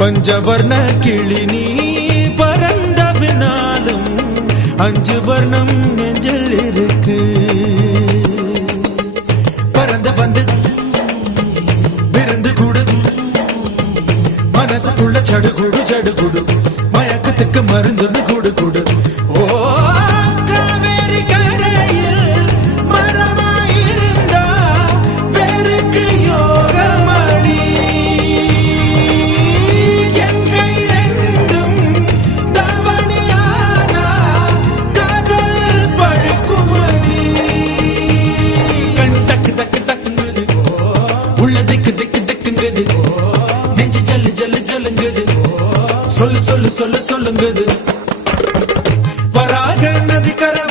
பஞ்சவர்ண கிளி நீ பறந்த பின்னாலும் 5 வர்ணம் நெஞ்சில் இருக்கு. பறந்து வந்து விருந்து கூடு மனசுக்குள்ள சடுகுடு சடுகுடு மயக்கத்துக்கு மருந்துன்னு கூடு கூடு. ஓ காவேரி கரையில் மரமாயிருந்தா வேருக்கு யோகமடி. என் கை ரெண்டும் தவணியானா காதல் பழுக்குமடி. கண் தக்கு தக்கு தக்குங்குது, உள்ள திக்கு திக்கு திக்குங்குது, நெஞ்சு ஜல்லு ஜல்லு ஜல்லுங்குது, சொல்லு சொல்லு சொல்லு சொல்லுங்குது. வராக நதி கரை